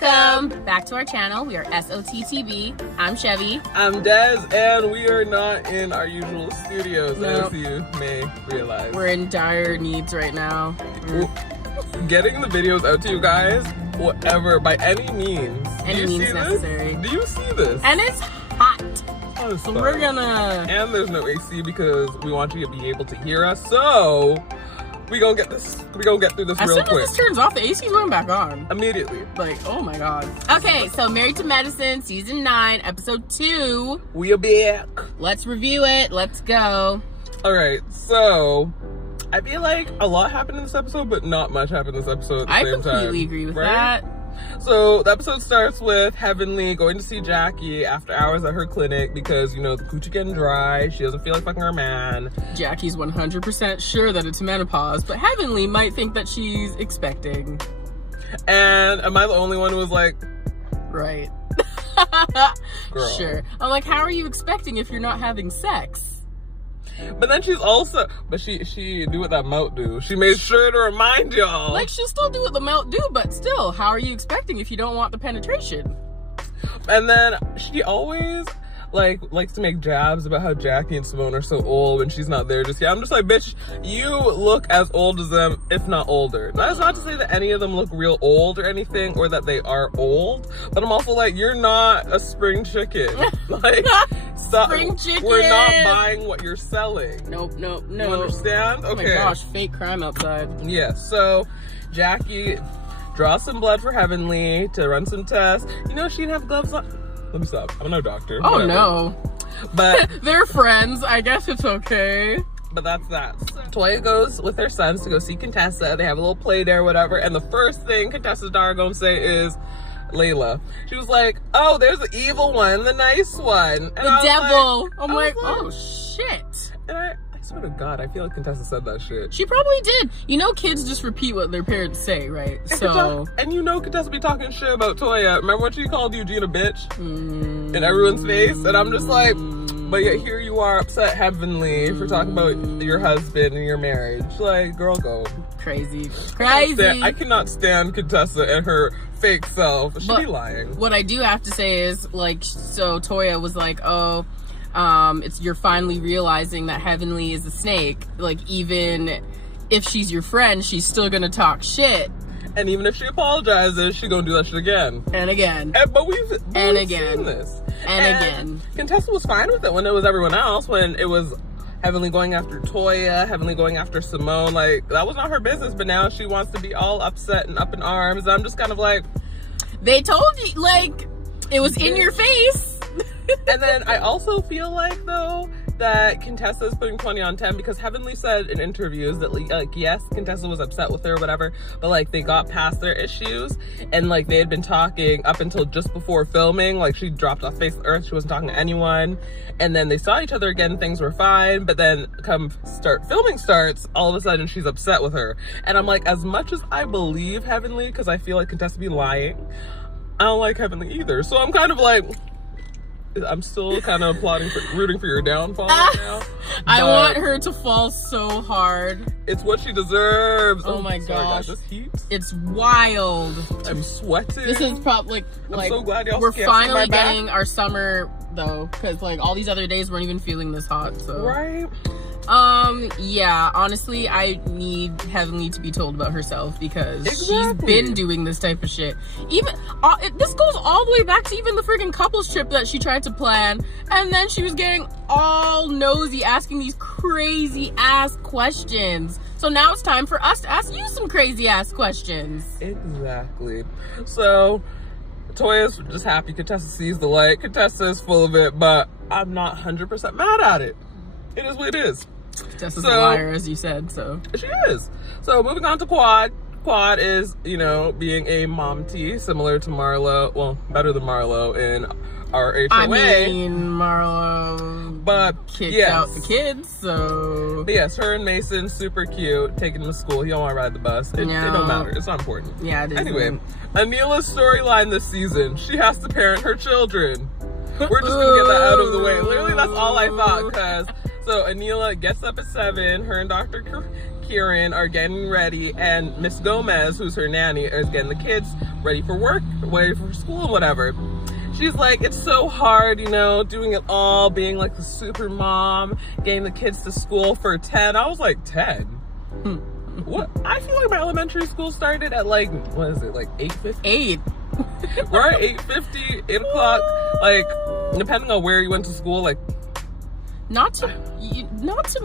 Welcome back to our channel. We are SOTTB. I'm Chevy. I'm Des, and we are not in our usual studios, as you may realize. We're in dire needs right now. Getting the videos out to you guys, whatever, by any means. Any means necessary. Do you see this? And it's hot. Oh, so we're gonna... And there's no AC because we want you to be able to hear us, so... We gonna get this. We gonna get through this real quick. As soon as this turns off, the AC's going back on. Immediately. Like, oh my god. Okay, so Married to Medicine, Season 9, Episode 2. We are back. Let's review it. Let's go. Alright, so... I feel like a lot happened in this episode, but not much happened in this episode at the same time. I completely agree with that. So the episode starts with Heavenly going to see Jackie after hours at her clinic because, you know, the coochie getting dry. She doesn't feel like fucking her man. Jackie's 100% sure that it's menopause, but Heavenly might think that she's expecting. And am I the only one who was like... Right. Girl. Sure. I'm like, how are you expecting if you're not having sex? But then she's also, but she do what that mouth do. She made sure to remind y'all. Like, she'll still do what the mouth do, but still, how are you expecting if you don't want the penetration? And then she always likes to make jabs about how Jackie and Simone are so old when she's not there just yet. I'm just like, bitch, you look as old as them, if not older. That's not to say that any of them look real old or anything, or that they are old, but I'm also like, you're not a spring chicken. Like, stop. Spring chicken. We're not buying what you're selling. Nope. You understand? Okay. Oh my gosh, fake crime outside. Yeah, so Jackie draws some blood for Heavenly to run some tests. You know, she didn't have gloves on. Let me stop. I'm no doctor. Oh, whatever. no. But they're friends. I guess it's okay. But that's that. So, Toya goes with her sons to go see Contessa. They have a little play there, whatever. And the first thing Contessa's daughter gonna say is Layla. She was like, oh, there's the evil one, the nice one. And the devil. Like, I'm like, oh, shit. And I swear to God, I feel like Contessa said that shit. She probably did. You know, kids just repeat what their parents say, right? And you know Contessa be talking shit about Toya. Remember when she called Eugene a bitch? In everyone's face? And I'm just like, but yet here you are upset Heavenly for talking about your husband and your marriage. Like, girl, go. Crazy. I cannot stand Contessa and her fake self. She be lying. What I do have to say is, like, so Toya was like, oh, you're finally realizing that Heavenly is a snake. Like, even if she's your friend, she's still gonna talk shit. And even if she apologizes, she's gonna do that shit again. And again. But we've seen this. And again. Contessa was fine with it when it was everyone else, when it was Heavenly going after Toya, Heavenly going after Simone. Like, that was not her business, but now she wants to be all upset and up in arms. I'm just kind of like... They told you, like, it was in your face. And then I also feel like, though, that Contessa is putting 20 on 10 because Heavenly said in interviews that, like, yes, Contessa was upset with her or whatever, but, like, they got past their issues and, like, they had been talking up until just before filming. Like, she dropped off face of the earth. She wasn't talking to anyone. And then they saw each other again. Things were fine. But then filming starts, all of a sudden she's upset with her. And I'm like, as much as I believe Heavenly, because I feel like Contessa be lying, I don't like Heavenly either. So I'm kind of like... I'm still kind of rooting for your downfall right now. I want her to fall so hard. It's what she deserves. Oh my gosh. Guys, this heat. It's wild. I'm sweating. This is probably I'm so glad y'all we're finally getting our summer though, because like all these other days weren't even feeling this hot. So right. Yeah, honestly, I need Heavenly to be told about herself because she's been doing this type of shit. Even this goes all the way back to even the freaking couples trip that she tried to plan, and then she was getting all nosy, asking these crazy ass questions. So now it's time for us to ask you some crazy ass questions. Exactly. So Toya's just happy Contessa sees the light. Contessa is full of it, but I'm not 100% mad at it. It is what it is. Contessa's a liar, as you said, so. She is. So moving on to Quad. Quad is, you know, being a momty, similar to Marlo. Well, better than Marlo in our HOA. I mean, Marlo kicked out the kids, so. But yes, her and Mason, super cute, taking them to school. He don't want to ride the bus. It don't matter. It's not important. Yeah, it is. Anyway, Anila's storyline this season. She has to parent her children. We're just going to get that out of the way. Literally, that's all I thought, because So Anila gets up at 7. Her and Dr. Kieran are getting ready, and Miss Gomez, who's her nanny, is getting the kids ready for work, ready for school, whatever. She's like, it's so hard, you know, doing it all, being like the super mom, getting the kids to school for 10. I was like, 10? What? I feel like my elementary school started at like, what is it, like 8:50? 8. We're at 8:50, 8 o'clock, like, depending on where you went to school, like. Not to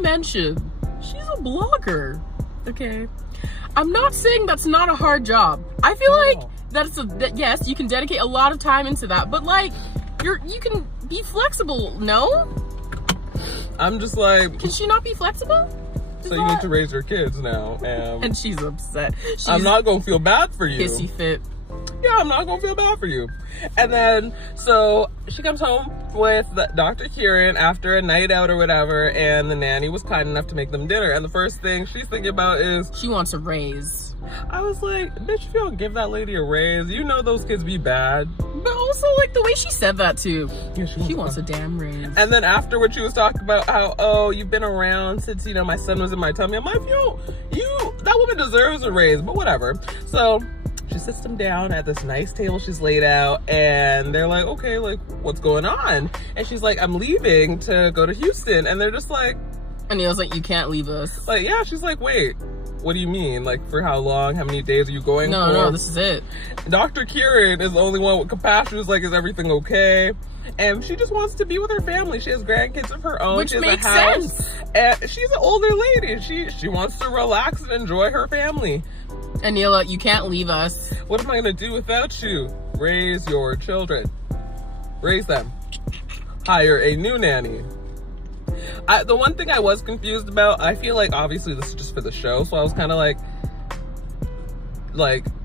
mention, she's a blogger, okay? I'm not saying that's not a hard job. I feel like yes, you can dedicate a lot of time into that, but like, you can be flexible, no? I'm just like. Can she not be flexible? So you need to raise your kids now. And she's upset. I'm not going to feel bad for you. Hissy fit. Yeah, I'm not going to feel bad for you. And then, so she comes home with Dr. Kieran after a night out or whatever, and the nanny was kind enough to make them dinner. And the first thing she's thinking about is... she wants a raise. I was like, bitch, if you don't give that lady a raise, you know those kids be bad. But also, like, the way she said that, too. Yeah, she wants a damn raise. And then afterwards, she was talking about how, oh, you've been around since, you know, my son was in my tummy. I'm like, that woman deserves a raise, but whatever. So she sits them down at this nice table she's laid out, and they're like, okay, like, what's going on? And she's like, I'm leaving to go to Houston. And they're just like... and he was like, you can't leave us. Like, yeah, she's like, wait, what do you mean? Like, for how long? How many days are you going for? No, this is it. Dr. Kieran is the only one with compassion who's like, is everything okay? And she just wants to be with her family. She has grandkids of her own. Which she has makes a house. sense. And she's an older lady. She wants to relax and enjoy her family. Anila, you can't leave us. What am I going to do without you? Raise your children. Raise them. Hire a new nanny. The one thing I was confused about, I feel like obviously this is just for the show, so I was kind of like,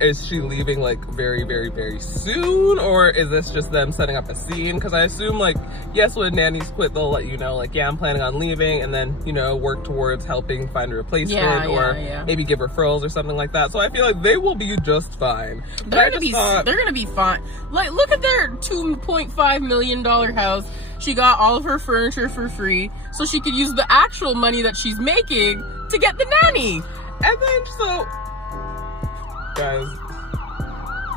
is she leaving like very, very, very soon, or is this just them setting up a scene? Because I assume, like, yes, when nannies quit, they'll let you know, like, yeah, I'm planning on leaving, and then, you know, work towards helping find a replacement, or maybe give referrals or something like that. So I feel like they will be just fine. They're gonna be fine. Like, look at their $2.5 million house. She got all of her furniture for free, so she could use the actual money that she's making to get the nanny. And then, so, guys,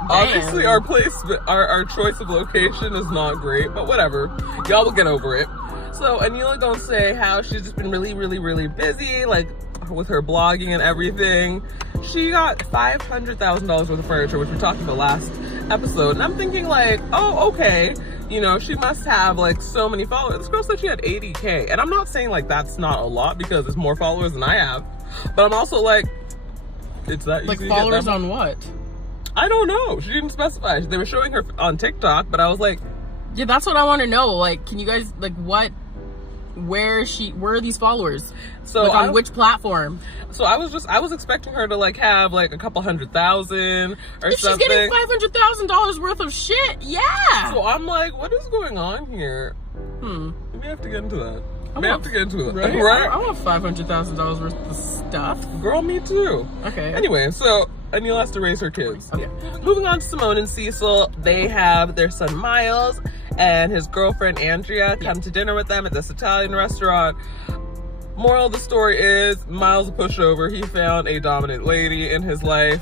obviously our choice of location is not great, but whatever. Y'all will get over it. So Anila gonna say how she's just been really, really, really busy, like, with her blogging and everything. She got $500,000 worth of furniture, which we talked about last episode, and I'm thinking like, oh, okay, you know, she must have like so many followers. This girl said she had 80K, and I'm not saying like that's not a lot because it's more followers than I have, but I'm also like, it's that easy. Like, followers on what? I don't know. She didn't specify. They were showing her on TikTok, but I was like, yeah, that's what I want to know. Like, can you guys, like, where are these followers? So like, on which platform? So I was expecting her to like have like a couple 100,000 or if something. She's getting $500,000 worth of shit, yeah. So I'm like, what is going on here? We may have to get into that. Right? I want $500,000 worth of stuff. Girl, me too. Okay. Anyway, so Anila has to raise her kids. Okay. Moving on to Simone and Cecil, they have their son Miles and his girlfriend Andrea come to dinner with them at this Italian restaurant. Moral of the story is Miles a pushover. He found a dominant lady in his life.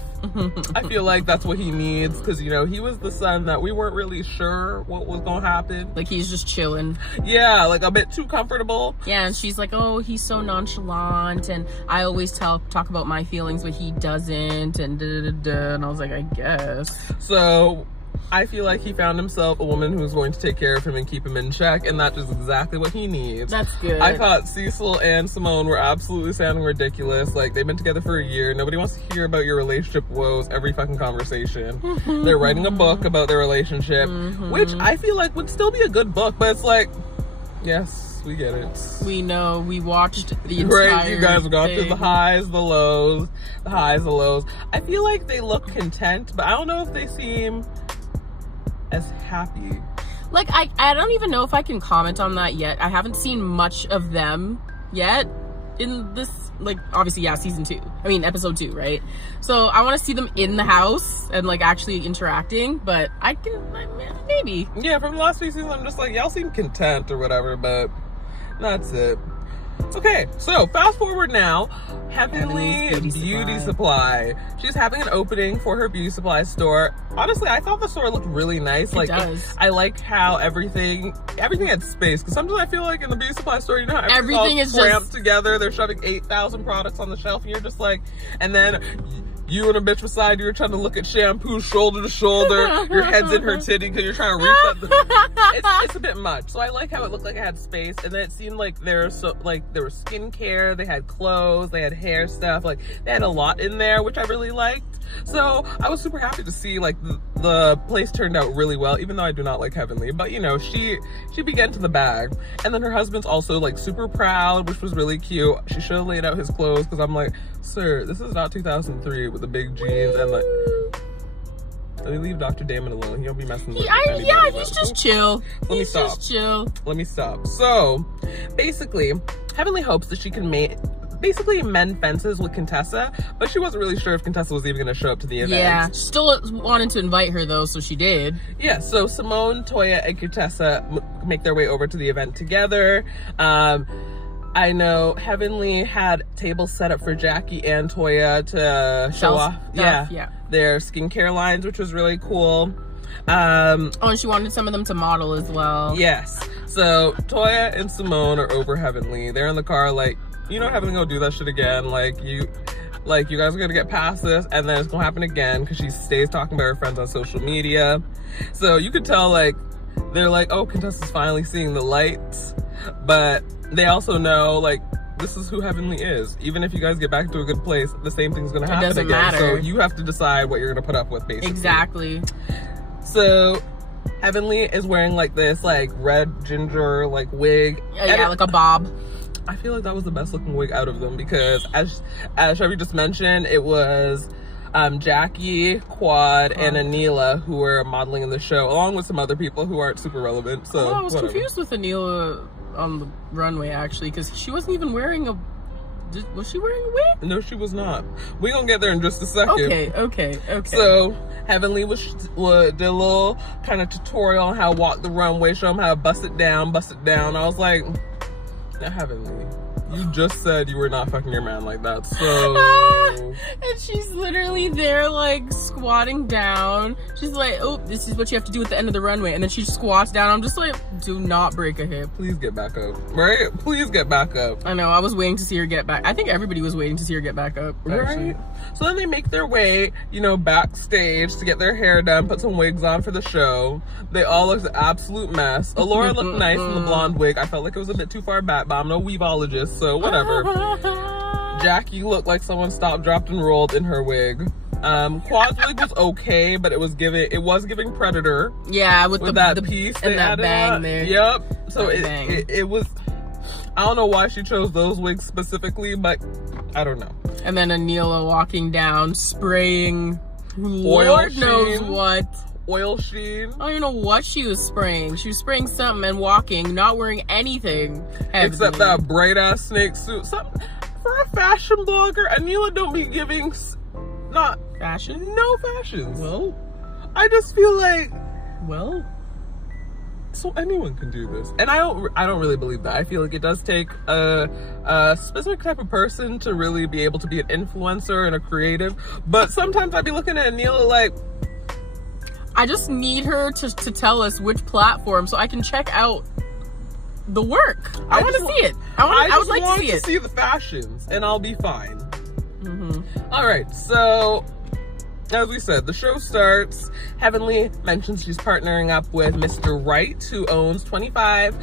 I feel like that's what he needs, because, you know, he was the son that we weren't really sure what was gonna happen. Like, he's just chilling. Yeah, like a bit too comfortable. Yeah, and she's like, oh, he's so nonchalant, and I always talk about my feelings, but he doesn't, and da-da-da-da. And I was like, I guess. So I feel like he found himself a woman who's going to take care of him and keep him in check, and that is exactly what he needs. That's good. I thought Cecil and Simone were absolutely sounding ridiculous. Like, they've been together for a year. Nobody wants to hear about your relationship woes every fucking conversation. They're writing a book about their relationship, which I feel like would still be a good book, but it's like, yes, we get it. We know. We watched the entire Right, you guys have gone through the highs, the lows, the highs, the lows. I feel like they look content, but I don't know if they seem as happy. Like, I don't even know if I can comment on that yet. I haven't seen much of them yet in this, like, obviously, yeah, episode 2, right? So I want to see them in the house and like actually interacting, but I can, maybe. Yeah, from the last few seasons, I'm just like, y'all seem content or whatever, but that's it. Okay, so fast forward now. Heavenly Beauty Supply. She's having an opening for her beauty supply store. Honestly, I thought the store looked really nice. It does. I like how everything had space. Because sometimes I feel like in the beauty supply store, you know how everything is cramped just together. They're shoving 8,000 products on the shelf, and you're just like, and then you and a bitch beside you are trying to look at shampoo shoulder to shoulder. Your head's in her titty because you're trying to reach at it's a bit much. So I like how it looked like it had space, and then it seemed like there was skincare, they had clothes, they had hair stuff, like they had a lot in there, which I really liked. So I was super happy to see like the place turned out really well, even though I do not like Heavenly, but you know, she began to the bag. And then her husband's also like super proud, which was really cute. She should have laid out his clothes, because I'm like, sir, this is not 2003 with the big jeans and like, let me leave Dr. Damon alone. He don't be messing with anybody. Yeah, he's just chill. He's just chill. Let me stop. So basically, Heavenly hopes that she can mend fences with Contessa, but she wasn't really sure if Contessa was even going to show up to the event. Yeah, still wanted to invite her though, so she did. Yeah, so Simone, Toya, and Contessa make their way over to the event together. I know Heavenly had tables set up for Jackie and Toya to show off their skincare lines, which was really cool. And she wanted some of them to model as well. Yes. So Toya and Simone are over Heavenly. They're in the car like, you know, Heavenly gonna do that shit again. You guys are gonna get past this, and then it's gonna happen again, because she stays talking about her friends on social media. So you could tell like they're like, oh, Contessa's finally seeing the lights, but they also know like this is who Heavenly is. Even if you guys get back to a good place, the same thing's gonna happen again. Matter. So you have to decide what you're gonna put up with, basically. Exactly. So Heavenly is wearing like this like red ginger like wig. Yeah, like a bob. I feel like that was the best looking wig out of them, because as Shevy just mentioned, it was Jackie, Quad, and Anila who were modeling in the show, along with some other people who aren't super relevant. So I was confused with Anila on the runway, actually, because she wasn't even wearing a... Was she wearing a wig? No, she was not. We're gonna get there in just a second. Okay. So Heavenly did a little kind of tutorial on how to walk the runway, show them how to bust it down. I was like, now Heavenly, you just said you were not fucking your man like that, so... And she's literally there, like, squatting down. She's like, oh, this is what you have to do at the end of the runway. And then she squats down. I'm just like, do not break a hip. Please get back up, right? Please get back up. I know, I was waiting to see her get back. I think everybody was waiting to see her get back up, actually. Right? So then they make their way, you know, backstage to get their hair done, put some wigs on for the show. They all looked an absolute mess. Alora looked nice in the blonde wig. I felt like it was a bit too far back, but I'm no weaveologist, so whatever. Jackie looked like someone stopped, dropped, and rolled in her wig. Quad's wig was okay, but it was giving Predator. Yeah, with that piece and that bang on there. Yep. So it was. I don't know why she chose those wigs specifically, but I don't know. And then Anila walking down, spraying Lord knows what. Oil sheen. I don't even know what she was spraying. She was spraying something and walking, not wearing anything heavy. Except that bright ass snake suit. For a fashion blogger, Anila don't be giving not fashion. No fashions. Well, I just feel like, well, so anyone can do this, and I don't really believe that. I feel like it does take a specific type of person to really be able to be an influencer and a creative. But sometimes I'd be looking at Anila like, I just need her to tell us which platform so I can check out the work. I want to see it. I would like to see it. I just want to see the fashions, and I'll be fine. All right, so as we said, the show starts. Heavenly mentions she's partnering up with Mr. Wright, who owns 25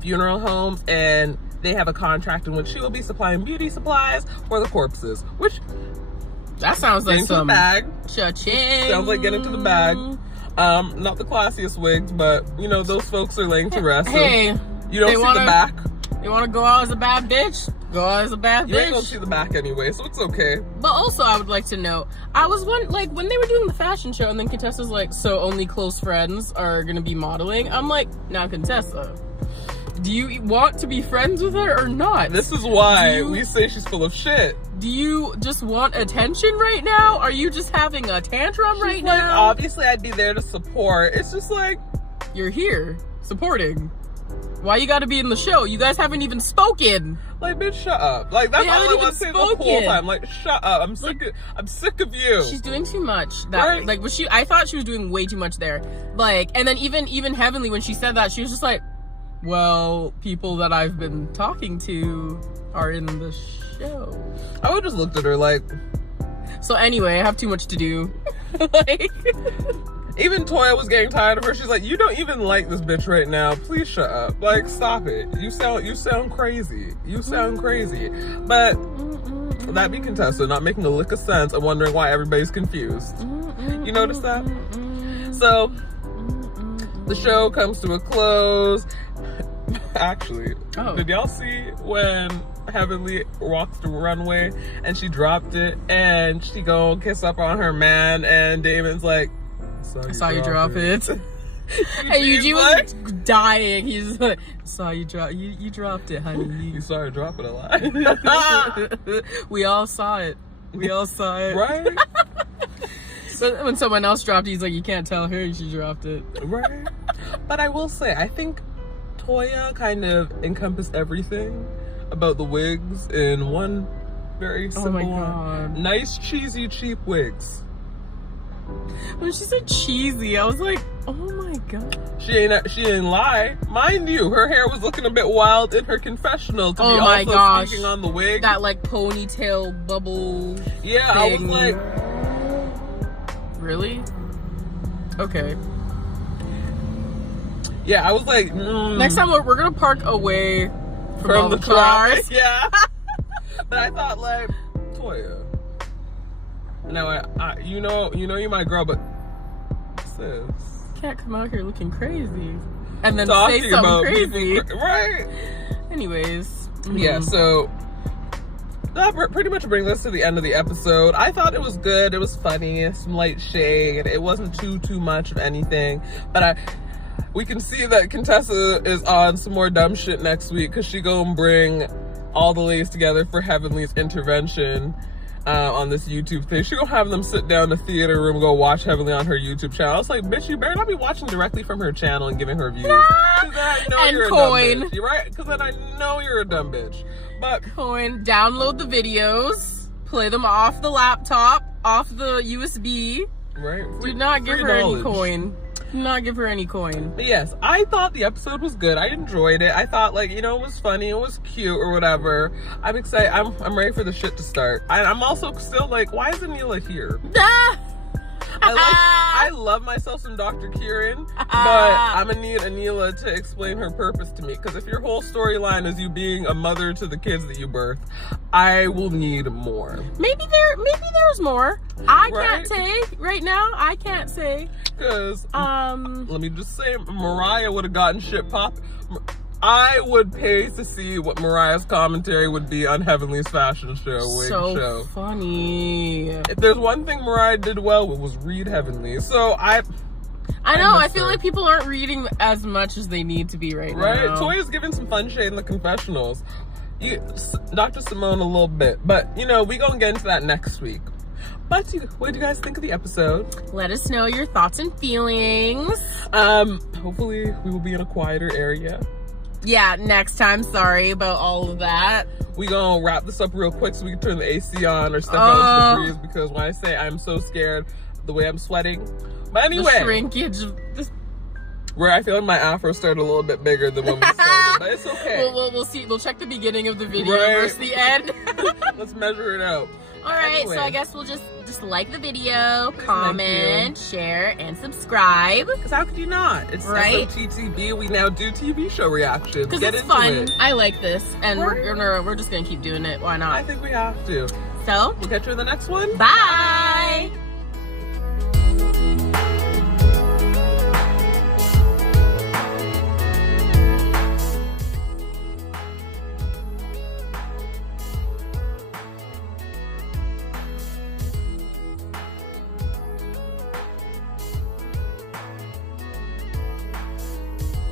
funeral homes, and they have a contract in which she will be supplying beauty supplies for the corpses, which that sounds like some bag. Cha-ching. Sounds like getting to the bag. Not the classiest wigs, but you know, those folks are laying to rest. Hey, so you don't see the back. You want to go out as a bad bitch? Go out as a bad bitch. You ain't gonna see the back anyway, so it's okay. But also, I would like to know, I was like, when they were doing the fashion show, and then Contessa's like, so only close friends are gonna be modeling. I'm like, now Contessa, do you want to be friends with her or not? This is why we say she's full of shit. Do you just want attention right now? Are you just having a tantrum right now? Obviously, I'd be there to support. It's just like, you're here supporting. Why you gotta be in the show? You guys haven't even spoken. Like, bitch, shut up. Like, that's all I want to say the whole time. Like, shut up. I'm sick of you. She's doing too much. I thought she was doing way too much there. Like, and then even Heavenly, when she said that, she was just like, well, people that I've been talking to are in the show. I would just looked at her like... So anyway, I have too much to do. Like... Even Toya was getting tired of her. She's like, you don't even like this bitch right now. Please shut up. Like, stop it. You sound crazy. You sound crazy. But that be Contessa not making a lick of sense and wondering why everybody's confused. You notice that? So the show comes to a close. Actually, did y'all see when Heavenly walks the runway and she dropped it and she go kiss up on her man and Damon's like, I saw you drop it. And Eugene was dying. He's like, saw you drop. You dropped it, honey. You saw her drop it a lot. We all saw it. We all saw it. Right? So when someone else dropped it, he's like, you can't tell her she dropped it. Right? But I will say, I think Toya kind of encompassed everything about the wigs in one very simple, nice, cheesy, cheap wigs. When she said cheesy, I was like, oh my god. She ain't lie. Mind you, her hair was looking a bit wild in her confessional to be also speaking on the wig. That like ponytail bubble Yeah, thing. I was like... Really? Okay. Yeah, I was like... Next time we're gonna park away from all the cars. Yeah. But I thought like, Toya... Now, you know you're my girl, but sis, can't come out here looking crazy and then talking say something crazy, right? Anyways, yeah. So that pretty much brings us to the end of the episode. I thought it was good. It was funny, some light shade. It wasn't too much of anything, but we can see that Contessa is on some more dumb shit next week because she gonna bring all the ladies together for Heavenly's intervention. On this YouTube thing. She gonna have them sit down in the theater room, go watch Heavenly on her YouTube channel. I was like, bitch, you better not be watching directly from her channel and giving her views. Because then I know you're a dumb bitch. You're right? Because then I know you're a dumb bitch. But download the videos, play them off the laptop, off the USB. Right. Do not give her any coin. Do not give her any coin. But yes, I thought the episode was good. I enjoyed it. I thought, like, it was funny, it was cute or whatever. I'm excited. I'm ready for the shit to start. I'm also still like, why is Anila here? I love myself some Dr. Kieran, but I'm gonna need Anila to explain her purpose to me. Because if your whole storyline is you being a mother to the kids that you birth, I will need more. Maybe there's more. I can't say right now. I can't say. Because let me just say, Mariah would have gotten shit pop. I would pay to see what Mariah's commentary would be on Heavenly's fashion show, wig show. So funny. If there's one thing Mariah did well, it was read Heavenly. So I know. I feel like people aren't reading as much as they need to be right now. Right? Toya's giving some fun shade in the confessionals. Dr. Simone a little bit, but we gonna get into that next week. But what did you guys think of the episode? Let us know your thoughts and feelings. Hopefully we will be in a quieter area. Yeah, next time. Sorry about all of that. We gonna wrap this up real quick so we can turn the AC on or step out into the breeze, because when I say I'm so scared the way I'm sweating. But anyway, the shrinkage of this. Where I feel like my afro started a little bit bigger than when we started, but it's okay. We'll see. We'll check the beginning of the video versus the end. Let's measure it out. All right, anyway. So I guess we'll just like the video, comment, share, and subscribe. Because how could you not? It's SOTTB. We now do TV show reactions. Because it's fun. I like this, and we're just gonna keep doing it. Why not? I think we have to. So we'll catch you in the next one. Bye.